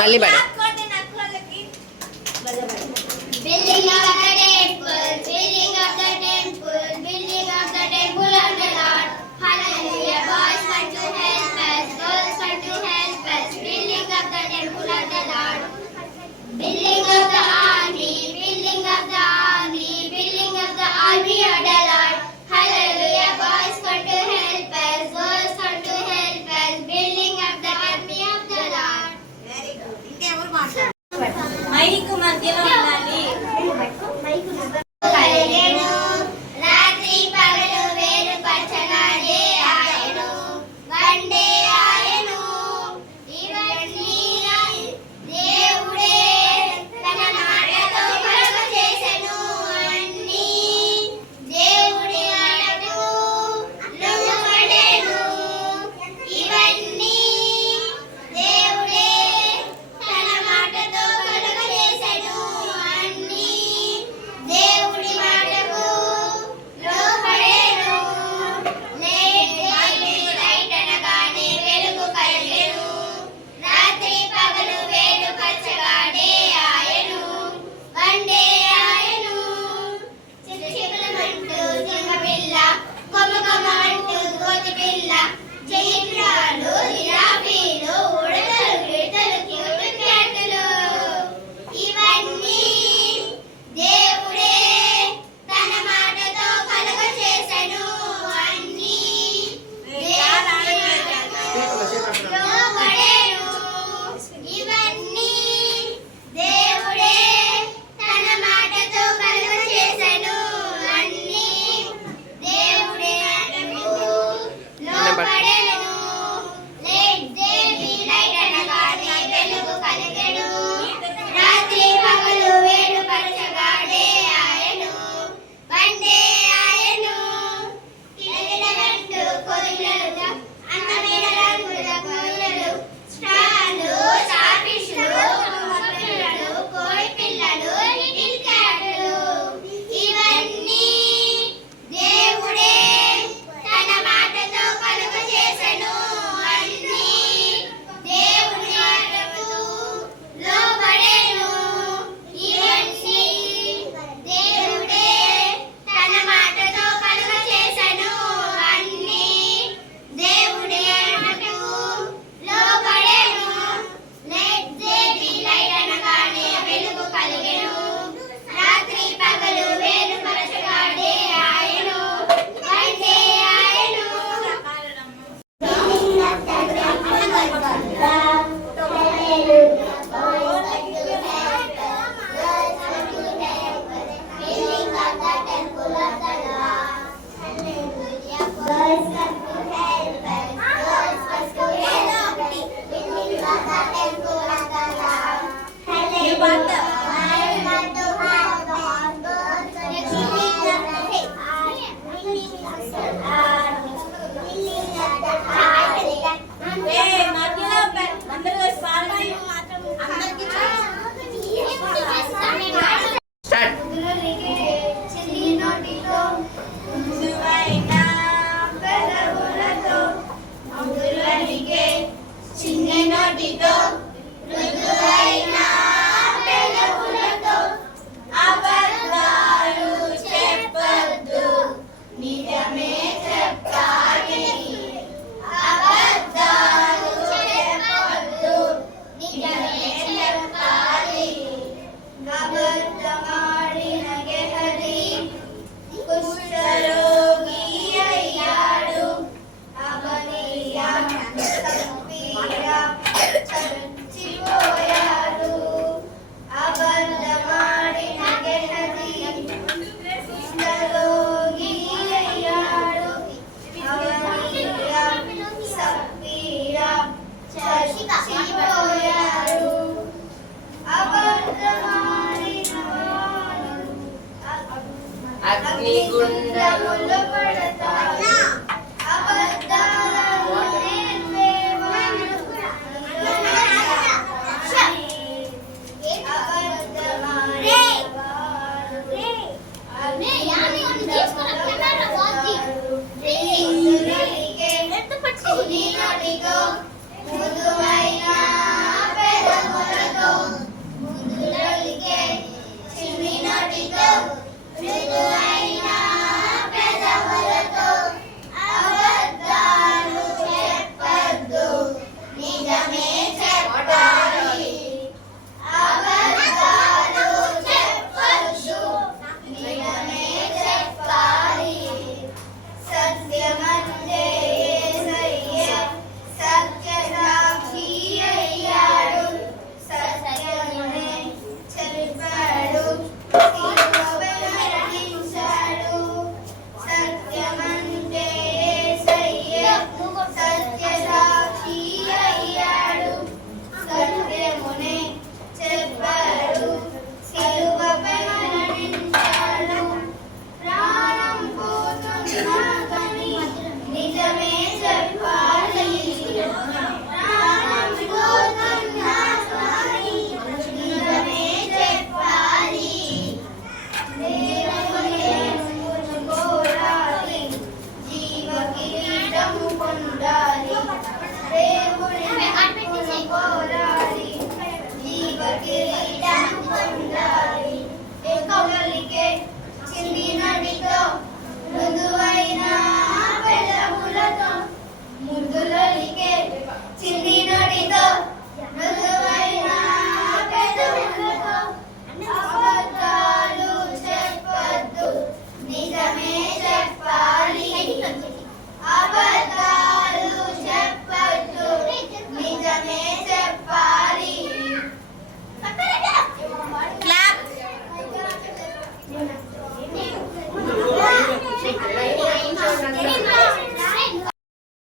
మళ్ళీ పడే Building of the temple, building of the temple, building of the temple of the Lord. Hallelujah. Boys come to help us, girls come to help us. Building of the temple of the Lord. Building of the army, building of the army, building of the army of the Lord. Hallelujah. Boys come to help us, girls come to help us. Building of the army of the Lord. Very good. ఇంకెవరు మాట్లాడు mic మధ్యలో ఉండాలి కలిగెను రాత్రి పగలు వేరుపరచగానే ఆయను వండే ఆయను ఇవన్నీ దేవుడే తన మాటతో కలుగ చేసెను అన్నీ దేవుడి మాటకు లోబడెను ఇవన్నీ దేవుడే తన మాటతో కలుగ చేసెను అన్నీ దేవుడి మాటకు లోబడెను లైట్ అనగానే వెలుగు కలిగెను రాత్రి పగలు వేరుపరచగానే ఆయను వండే ఆయను చిలమంటూ జింక పిల్ల కొమ్మకొమ్మంటూ కోతి పిల్ల జయింద్రాలు జిరాఫీలు ఉడతలు గిడతలు క్యూట్ క్యాట్లు ఇవన్నీ దేవుడే తన మాటతో కలుగ చేసెను అన్నీ దేవుడి మాటకు లోబడెను ఇవన్నీ దేవుడే తన మాటతో కలుగ చేసెను అన్నీ దేవుడి మాటకు లోబడెను లెట్ దేర్ బి లైట్ అనగానే వెలుగు కలిగెను రాత్రి పగలు వేరుపరచగానే ఆయను వండే ఆయను కిలకిలమంటూ కోయిలలు అందమైన రంగుల కోయిలలు స్టార్లు స్టార్ఫిష్లు పిల్లలు కోడి పిల్లలు లిటిల్ క్యాట్లు ఇవన్నీ దేవుడే తన మాటతో కలుగ చేసెను అన్నీ దేవుడి మాటకు లోబడెను ఇవన్నీ దేవుడే తన మాటతో కలుగ చేసెను అన్నీ దేవుడి మాటకు లోబడెను లెట్ దేర్ బి లైట్ అనగానే వెలుగు కలిగెను రాత్రి పగలు వేరుపరచగానే ఆయను వండే ఆయను స్టార్ట్ చిన్ని నోటితో మృదువైన పెదవులతో అబద్ధాలు చెప్పొద్దు నిజమే చెప్పాలి అబద్ధాలు చెప్పొద్దు నిజమే చెప్పాలి అబద్ధమాడిన గెహరీ కుష్ఠరోగి అయ్యాడు అవనీయ సప్పీయ చచ్చిపోయాడు అబద్ధమాడిన గెహరీ కుష్ఠరోగి అయ్యాడు అవనీయ సప్పీయ చచ్చిపోయాడు అబద్ధమాడిన అగ్నిగుండములు పడతాడు అబద్ధాలను నేర్పేవాడు అబద్ధమాడిన పోరాడి జీవ కిరీటం పొందాలి ఎక్కలికే చిన్ని నడితో మృదువైన పెదవులతో ముద్దులలికే